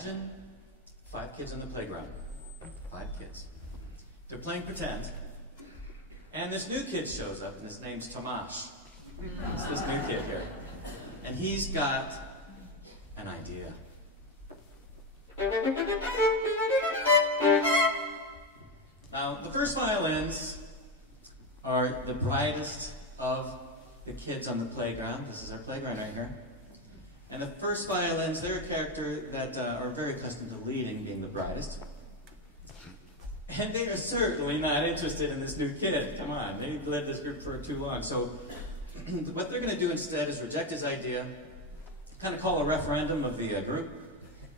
imagine 5 kids on the playground. 5 kids. They're playing pretend. And this new kid shows up, and his name's Tomasz. It's this new kid here. And he's got an idea. Now, the first violins are the brightest of the kids on the playground. This is our playground right here. And the first violins, they're a character that are very accustomed to leading, being the brightest. And they are certainly not interested in this new kid. Come on, they've led this group for too long. So what they're going to do instead is reject his idea, kind of call a referendum of the group,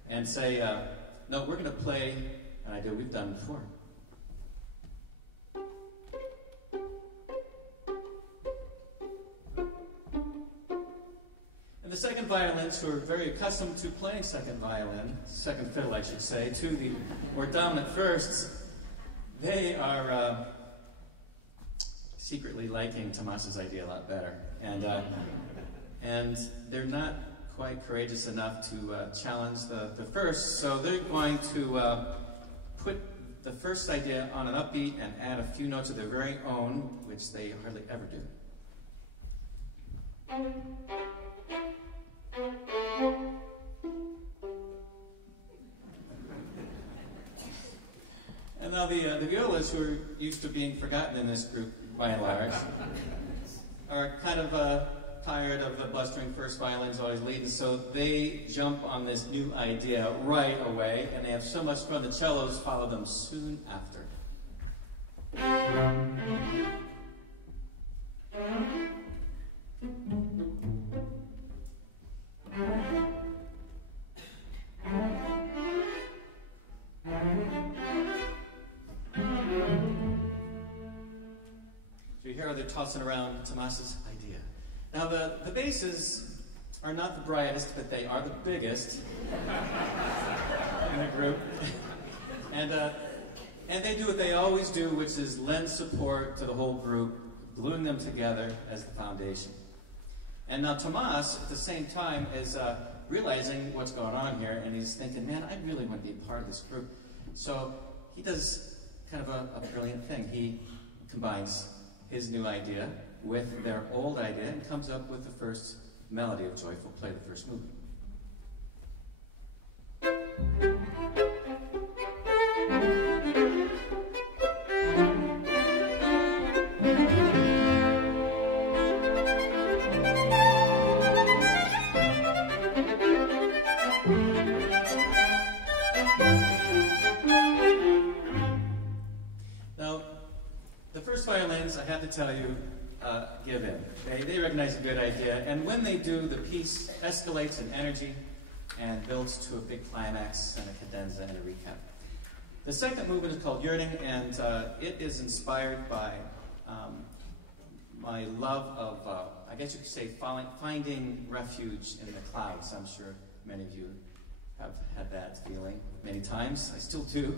and say, no, we're going to play an idea we've done before. The second violins, who are very accustomed to playing second fiddle, I should say, to the more dominant firsts, they are secretly liking Tomáš's idea a lot better. And they're not quite courageous enough to challenge the first, so they're going to put the first idea on an upbeat and add a few notes of their very own, which they hardly ever do. And now the violists, who are used to being forgotten in this group by and large, are kind of tired of the blustering first violins always leading, so they jump on this new idea right away, and they have so much fun the cellos follow them soon after. So you hear how they're tossing around Tomáš's idea. Now the basses are not the brightest, but they are the biggest in the group. And they do what they always do, which is lend support to the whole group, gluing them together as the foundation. And now Tomáš, at the same time, is realizing what's going on here, and he's thinking, man, I really want to be part of this group. So he does kind of a brilliant thing. He combines his new idea with their old idea and comes up with the first melody of Joyful. Play the first movement. Now, the first violins, I have to tell you, give in. They recognize a good idea, and when they do, the piece escalates in energy and builds to a big climax and a cadenza and a recap. The second movement is called Yearning, and it is inspired by my love of, I guess you could say, finding refuge in the clouds. I'm sure many of you have had that feeling many times. I still do.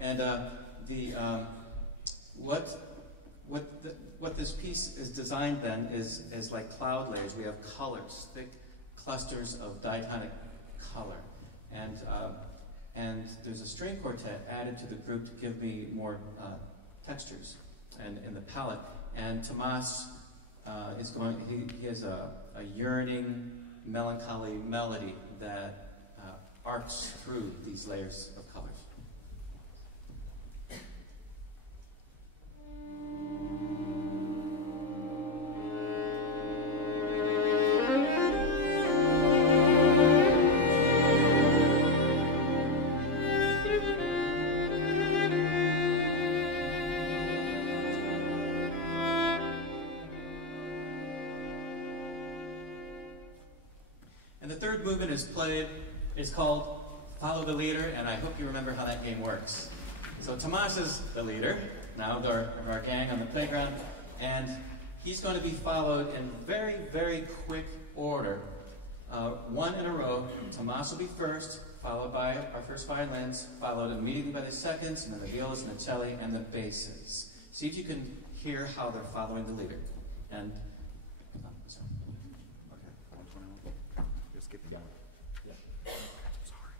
And what this piece is designed then is like cloud layers. We have colors, thick clusters of diatonic color, and there's a string quartet added to the group to give me more textures and in the palette. And Tomáš is going. He has a yearning, melancholy melody that arcs through these layers of colors. And the third movement is called Follow the Leader, and I hope you remember how that game works. So Tomáš is the leader now of our gang on the playground, and he's going to be followed in very, very quick order. One in a row. Tomáš will be first, followed by our first violins, followed immediately by the seconds, and then the violas and the celli and the basses. See if you can hear how they're following the leader. And Skip the one. yeah. Sorry.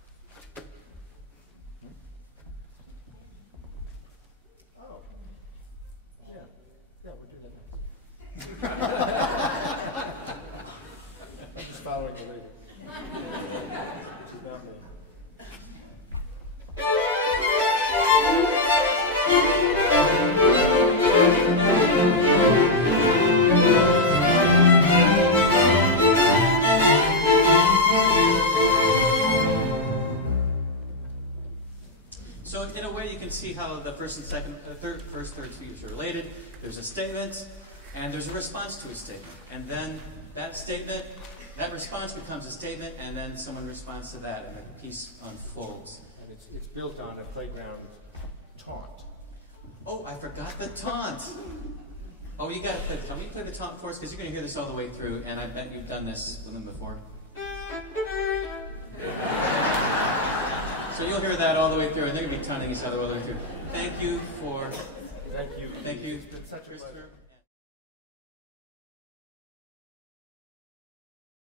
So in a way, you can see how the first, third speech are related. There's a statement, and there's a response to a statement. And then that statement, that response becomes a statement, and then someone responds to that, and the piece unfolds. And it's built on a playground taunt. Oh, I forgot the taunt. Oh, you got to play the taunt. Will you play the taunt for us? Because you're going to hear this all the way through, and I bet you've done this with them before. So you'll hear that all the way through, and they're going to be taunting each other all the way through. Thank you for... Thank you. Thank you. It's been such a pleasure.